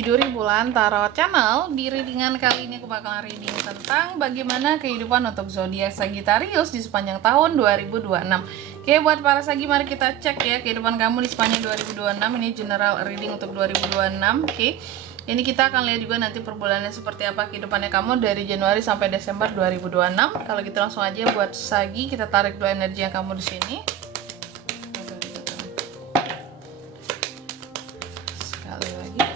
Biduri Bulan Tarot Channel. Di readingan kali ini aku bakalan reading tentang bagaimana kehidupan untuk zodiak Sagittarius di sepanjang tahun 2026. Oke, buat para Sagi, mari kita cek ya kehidupan kamu di sepanjang 2026. Ini general reading untuk 2026. Oke, ini kita akan lihat juga nanti per bulannya seperti apa kehidupannya kamu dari Januari sampai Desember 2026. Kalau gitu langsung aja buat Sagi, kita tarik dua energi yang kamu di sini. Sekali lagi.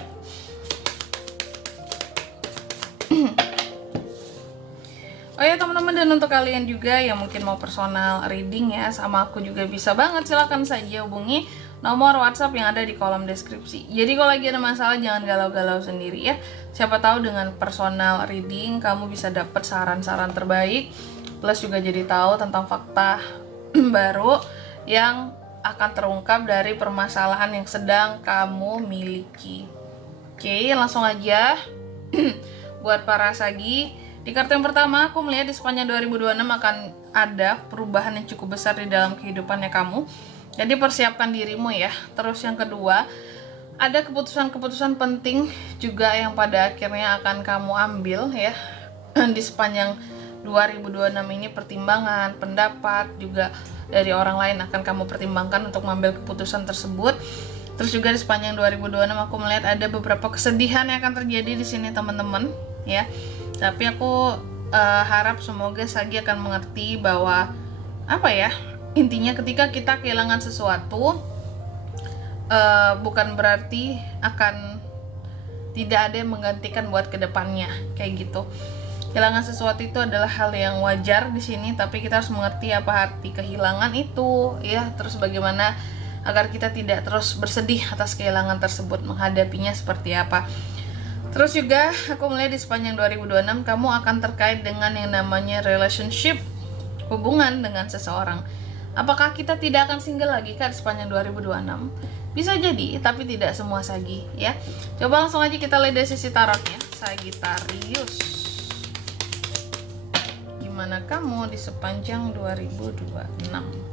Oh ya teman-teman, dan untuk kalian juga yang mungkin mau personal reading ya sama aku juga bisa banget, silahkan saja hubungi nomor WhatsApp yang ada di kolom deskripsi. Jadi kalau lagi ada masalah jangan galau-galau sendiri ya. Siapa tahu dengan personal reading kamu bisa dapat saran-saran terbaik, plus juga jadi tahu tentang fakta baru yang akan terungkap dari permasalahan yang sedang kamu miliki. Oke, langsung aja. Buat para Sagi, di kartu yang pertama aku melihat di sepanjang 2026 akan ada perubahan yang cukup besar di dalam kehidupannya kamu. Jadi persiapkan dirimu ya. Terus yang kedua, ada keputusan-keputusan penting juga yang pada akhirnya akan kamu ambil ya. Di sepanjang 2026 ini pertimbangan, pendapat juga dari orang lain akan kamu pertimbangkan untuk mengambil keputusan tersebut. Terus juga di sepanjang 2026 aku melihat ada beberapa kesedihan yang akan terjadi di sini teman-teman ya. Tapi aku harap semoga Sagi akan mengerti bahwa apa ya, intinya ketika kita kehilangan sesuatu bukan berarti akan tidak ada yang menggantikan buat kedepannya kayak gitu. Kehilangan sesuatu itu adalah hal yang wajar di sini, tapi kita harus mengerti apa arti kehilangan itu ya. Terus bagaimana agar kita tidak terus bersedih atas kehilangan tersebut, menghadapinya seperti apa. Terus juga aku melihat di sepanjang 2026 kamu akan terkait dengan yang namanya relationship, hubungan dengan seseorang. Apakah kita tidak akan single lagi kan di sepanjang 2026? Bisa jadi, tapi tidak semua Sagi ya. Coba langsung aja kita lihat dari sisi tarotnya. Sagittarius, gimana kamu di sepanjang 2026?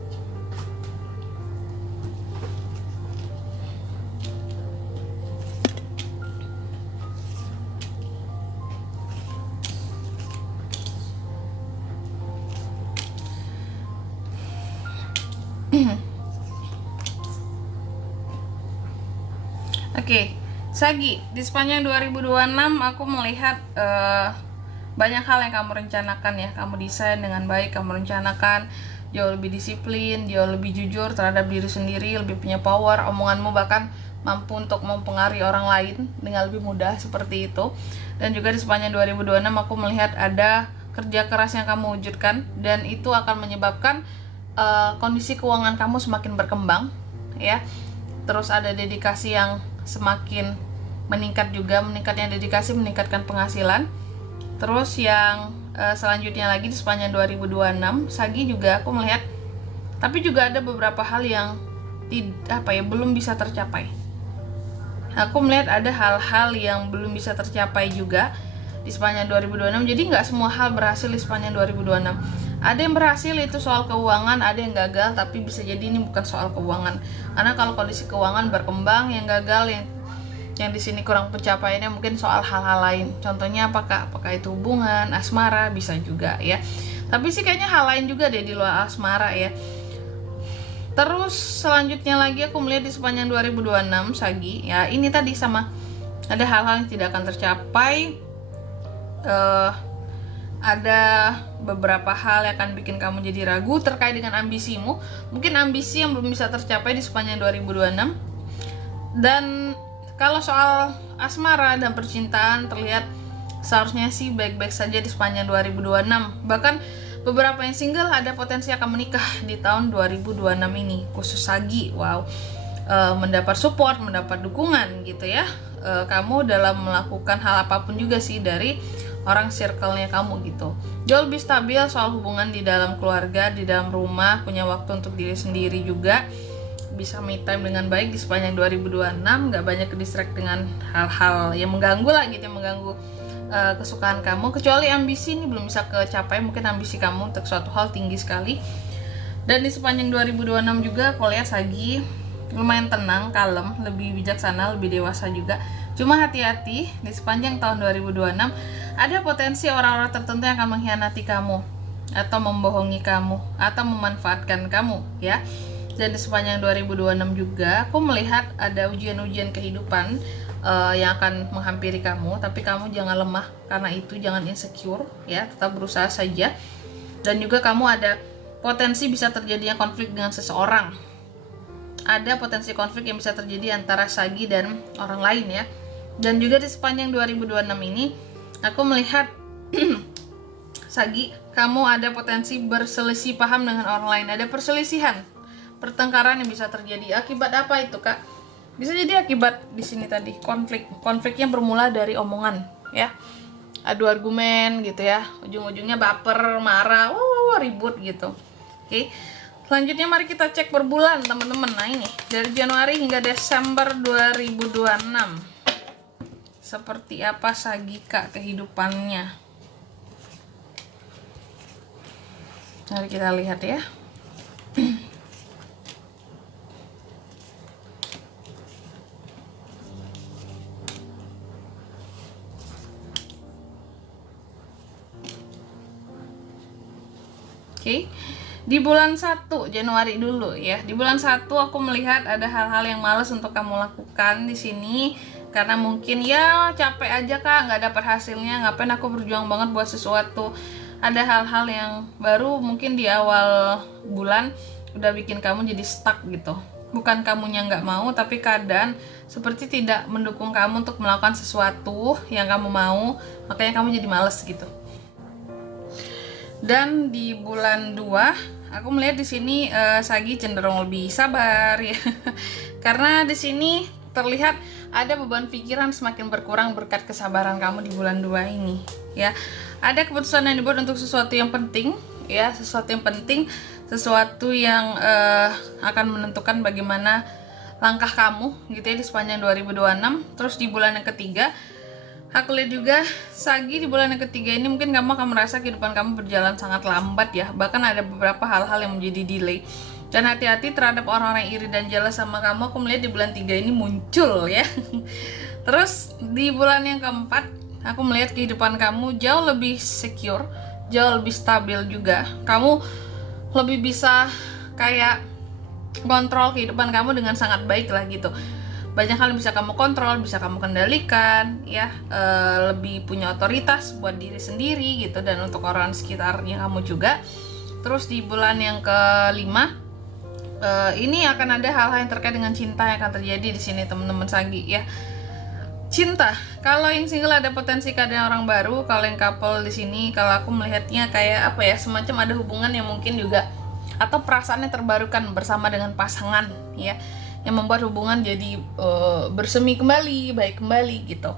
Oke, Sagi, di sepanjang 2026 aku melihat banyak hal yang kamu rencanakan ya. Kamu desain dengan baik, kamu rencanakan jauh lebih disiplin, jauh lebih jujur terhadap diri sendiri, lebih punya power, omonganmu bahkan mampu untuk mempengaruhi orang lain dengan lebih mudah seperti itu. Dan juga di sepanjang 2026 aku melihat ada kerja keras yang kamu wujudkan, dan itu akan menyebabkan kondisi keuangan kamu semakin berkembang ya. Terus ada dedikasi yang semakin meningkat juga, meningkatnya dedikasi meningkatkan penghasilan. Terus yang selanjutnya lagi di sepanjang 2026 Sagi juga aku melihat, tapi juga ada beberapa hal yang belum bisa tercapai. Aku melihat ada hal-hal yang belum bisa tercapai juga di sepanjang 2026. Jadi nggak semua hal berhasil di sepanjang 2026. Ada yang berhasil itu soal keuangan, ada yang gagal, tapi bisa jadi ini bukan soal keuangan. Karena kalau kondisi keuangan berkembang, yang gagal yang di sini kurang pencapaiannya mungkin soal hal-hal lain. Contohnya apakah itu hubungan, asmara bisa juga ya. Tapi sih kayaknya hal lain juga deh di luar asmara ya. Terus selanjutnya lagi aku melihat di sepanjang 2026 Sagi, ya ini tadi sama ada hal-hal yang tidak akan tercapai. Ada beberapa hal yang akan bikin kamu jadi ragu terkait dengan ambisimu. Mungkin ambisi yang belum bisa tercapai di sepanjang 2026. Dan kalau soal asmara dan percintaan terlihat seharusnya sih baik-baik saja di sepanjang 2026. Bahkan beberapa yang single ada potensi akan menikah di tahun 2026 ini. Khusus Sagi, wow, mendapat support, mendapat dukungan gitu ya. Kamu dalam melakukan hal apapun juga sih dari orang circle-nya kamu gitu. Jauh lebih stabil soal hubungan di dalam keluarga, di dalam rumah, punya waktu untuk diri sendiri juga. Bisa me time dengan baik di sepanjang 2026, gak banyak ke-distract dengan hal-hal yang mengganggu lah gitu, yang mengganggu kesukaan kamu. Kecuali ambisi ini belum bisa kecapai, mungkin ambisi kamu untuk suatu hal tinggi sekali. Dan di sepanjang 2026 juga aku lihat Sagi lumayan tenang, kalem, lebih bijaksana, lebih dewasa juga. Cuma hati-hati, di sepanjang tahun 2026 ada potensi orang-orang tertentu yang akan mengkhianati kamu atau membohongi kamu atau memanfaatkan kamu ya. Dan di sepanjang 2026 juga aku melihat ada ujian-ujian kehidupan yang akan menghampiri kamu, tapi kamu jangan lemah karena itu, jangan insecure ya, tetap berusaha saja. Dan juga kamu ada potensi bisa terjadinya konflik dengan seseorang. Ada potensi konflik yang bisa terjadi antara Sagi dan orang lain ya. Dan juga di sepanjang 2026 ini aku melihat Sagi, kamu ada potensi berselisih paham dengan orang lain. Ada perselisihan, pertengkaran yang bisa terjadi. Akibat apa itu, Kak? Bisa jadi akibat di sini tadi konfliknya bermula dari omongan ya, adu argumen gitu ya, ujung-ujungnya baper, marah, ribut gitu. Oke. Selanjutnya mari kita cek per bulan teman-teman. Nah ini dari Januari hingga Desember 2026 seperti apa Sagika kehidupannya. Mari kita lihat ya. Oke. Di bulan 1 Januari dulu ya. Di bulan 1 aku melihat ada hal-hal yang males untuk kamu lakukan di sini karena mungkin ya capek aja Kak, nggak dapat hasilnya. Ngapain aku berjuang banget buat sesuatu. Ada hal-hal yang baru mungkin di awal bulan udah bikin kamu jadi stuck gitu. Bukan kamunya nggak mau, tapi keadaan seperti tidak mendukung kamu untuk melakukan sesuatu yang kamu mau, makanya kamu jadi males gitu. Dan di bulan 2 aku melihat di sini Sagi cenderung lebih sabar ya. Karena di sini terlihat ada beban pikiran semakin berkurang berkat kesabaran kamu di bulan 2 ini ya. Ada keputusan yang dibuat untuk sesuatu yang penting ya, sesuatu yang penting, sesuatu yang akan menentukan bagaimana langkah kamu gitu ya di sepanjang 2026. Terus di bulan yang ketiga aku lihat juga Sagi di bulan yang ketiga ini mungkin kamu akan merasa kehidupan kamu berjalan sangat lambat ya. Bahkan ada beberapa hal-hal yang menjadi delay. Dan hati-hati terhadap orang-orang yang iri dan jelas sama kamu. Aku melihat di bulan 3 ini muncul ya. Terus di bulan yang keempat aku melihat kehidupan kamu jauh lebih secure, jauh lebih stabil juga. Kamu lebih bisa kayak kontrol kehidupan kamu dengan sangat baik lah gitu. Banyak hal yang bisa kamu kontrol, bisa kamu kendalikan ya, lebih punya otoritas buat diri sendiri gitu dan untuk orang sekitarnya kamu juga. Terus di bulan yang kelima ini akan ada hal-hal yang terkait dengan cinta yang akan terjadi di sini teman-teman Sagi ya. Cinta, kalau yang single ada potensi keadaan orang baru, kalau yang couple di sini kalau aku melihatnya kayak apa ya, semacam ada hubungan yang mungkin juga atau perasaannya terbarukan bersama dengan pasangan ya, yang membuat hubungan jadi bersemi kembali, baik kembali gitu.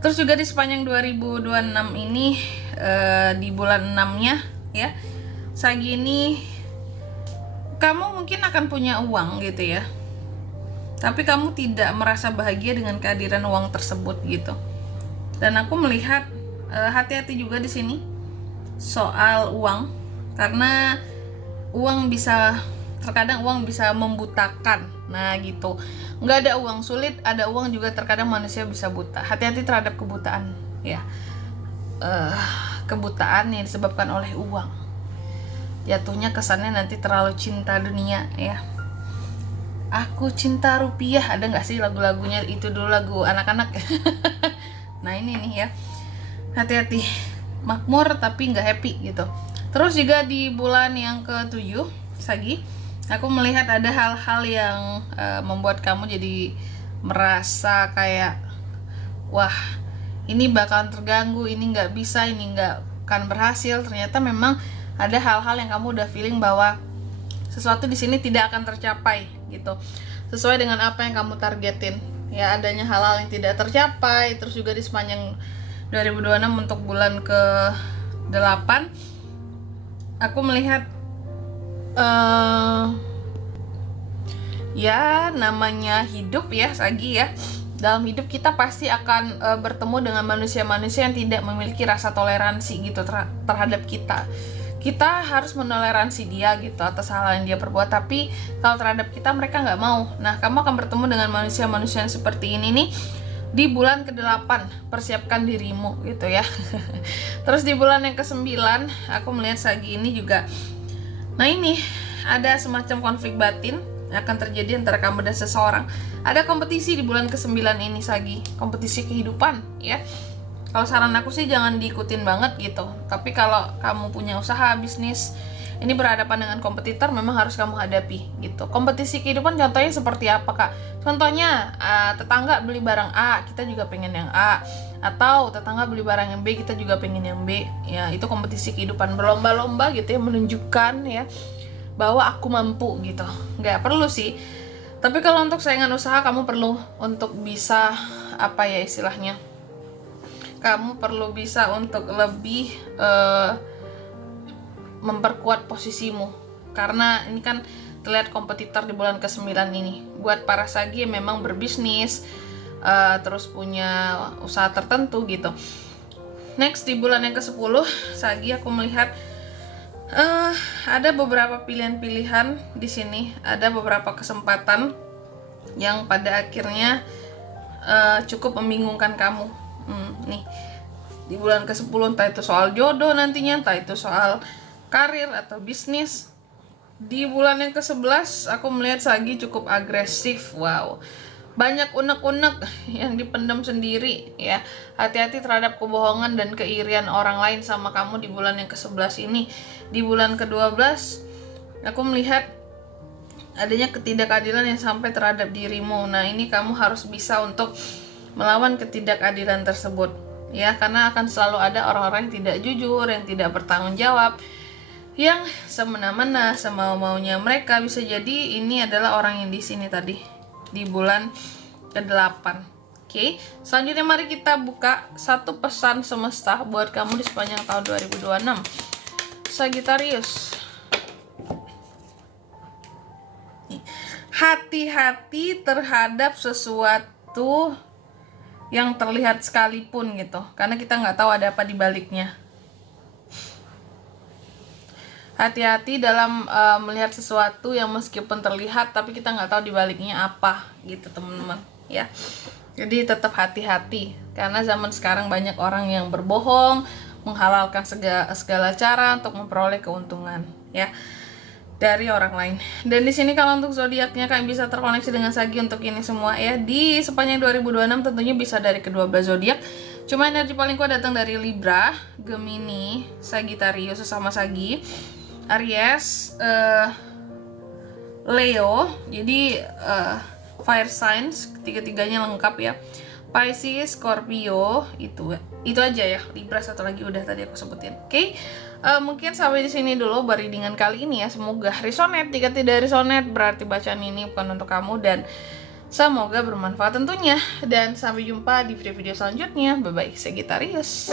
Terus juga di sepanjang 2026 ini di bulan 6-nya ya, Sagi ini kamu mungkin akan punya uang gitu ya, tapi kamu tidak merasa bahagia dengan kehadiran uang tersebut gitu. Dan aku melihat hati-hati juga di sini soal uang, karena uang bisa, terkadang uang bisa membutakan. Nah gitu, nggak ada uang sulit, ada uang juga terkadang manusia bisa buta. Hati-hati terhadap kebutaan ya, kebutaan yang disebabkan oleh uang. Jatuhnya kesannya nanti terlalu cinta dunia ya. Aku cinta rupiah, ada nggak sih lagu-lagunya itu dulu, lagu anak-anak. Nah ini nih ya, hati-hati, makmur tapi nggak happy gitu. Terus juga di bulan yang ke-7 Sagi, aku melihat ada hal-hal yang membuat kamu jadi merasa kayak wah ini bakalan terganggu, ini nggak bisa, ini nggak akan berhasil. Ternyata memang ada hal-hal yang kamu udah feeling bahwa sesuatu di sini tidak akan tercapai gitu, sesuai dengan apa yang kamu targetin ya. Adanya hal-hal yang tidak tercapai. Terus juga di sepanjang 2026 untuk bulan ke-8 aku melihat ya namanya hidup ya Sagi ya. Dalam hidup kita pasti akan bertemu dengan manusia-manusia yang tidak memiliki rasa toleransi gitu terhadap kita. Kita harus menoleransi dia gitu atas hal yang dia perbuat, tapi kalau terhadap kita mereka nggak mau. Nah kamu akan bertemu dengan manusia-manusia yang seperti ini nih, di bulan ke-8 persiapkan dirimu gitu ya. Terus di bulan yang ke-9 aku melihat Sagi ini juga, nah ini ada semacam konflik batin yang akan terjadi antara kamu dan seseorang. Ada kompetisi di bulan ke-9 ini Sagi, kompetisi kehidupan ya. Kalau saran aku sih jangan diikutin banget gitu, tapi kalau kamu punya usaha bisnis ini berhadapan dengan kompetitor, memang harus kamu hadapi gitu. Kompetisi kehidupan contohnya seperti apa Kak? Contohnya tetangga beli barang A, kita juga pengen yang A, atau tetangga beli barang yang B, kita juga pengen yang B. Ya, itu kompetisi kehidupan, berlomba-lomba gitu ya, menunjukkan ya bahwa aku mampu gitu. Nggak perlu sih. Tapi kalau untuk saingan usaha, kamu perlu untuk bisa apa ya istilahnya? Kamu perlu bisa untuk lebih memperkuat posisimu, karena ini kan terlihat kompetitor di bulan ke-9 ini. Buat para Sagi yang memang berbisnis, terus punya usaha tertentu gitu. Next di bulan yang ke-10 Sagi, aku melihat ada beberapa pilihan-pilihan di sini, ada beberapa kesempatan yang pada akhirnya cukup membingungkan kamu. Nih di bulan ke-10 entah itu soal jodoh nantinya, entah itu soal karir atau bisnis. Di bulan yang ke-11 aku melihat Sagi cukup agresif. Wow, banyak unek-unek yang dipendam sendiri ya. Hati-hati terhadap kebohongan dan keirian orang lain sama kamu di bulan yang ke-11 ini. Di bulan ke-12 aku melihat adanya ketidakadilan yang sampai terhadap dirimu. Nah ini kamu harus bisa untuk melawan ketidakadilan tersebut ya, karena akan selalu ada orang-orang yang tidak jujur, yang tidak bertanggung jawab, yang semena-mena, semau-maunya mereka. Bisa jadi ini adalah orang yang di sini tadi di bulan ke-8. Oke, selanjutnya mari kita buka satu pesan semesta buat kamu di sepanjang tahun 2026. Sagittarius. Hati-hati terhadap sesuatu yang terlihat sekalipun gitu, karena kita nggak tahu ada apa di baliknya. Hati-hati dalam melihat sesuatu yang meskipun terlihat tapi kita nggak tahu dibaliknya apa gitu teman-teman ya. Jadi tetap hati-hati, karena zaman sekarang banyak orang yang berbohong, menghalalkan segala cara untuk memperoleh keuntungan ya dari orang lain. Dan di sini kalau untuk zodiaknya kalian bisa terkoneksi dengan Sagi untuk ini semua ya. Di sepanjang 2026 tentunya bisa dari kedua belas zodiak. Cuma energi paling kuat datang dari Libra, Gemini, Sagittarius sesama Sagi, Aries, Leo. Jadi fire signs ketiga-tiganya lengkap ya. Pisces, Scorpio, itu aja ya. Libra satu lagi udah tadi aku sebutin. Oke. Mungkin sampai di sini dulu readingan kali ini ya. Semoga resonate. Jika tidak resonate berarti bacaan ini bukan untuk kamu, dan semoga bermanfaat tentunya. Dan sampai jumpa di video-video selanjutnya. Bye bye Sagittarius.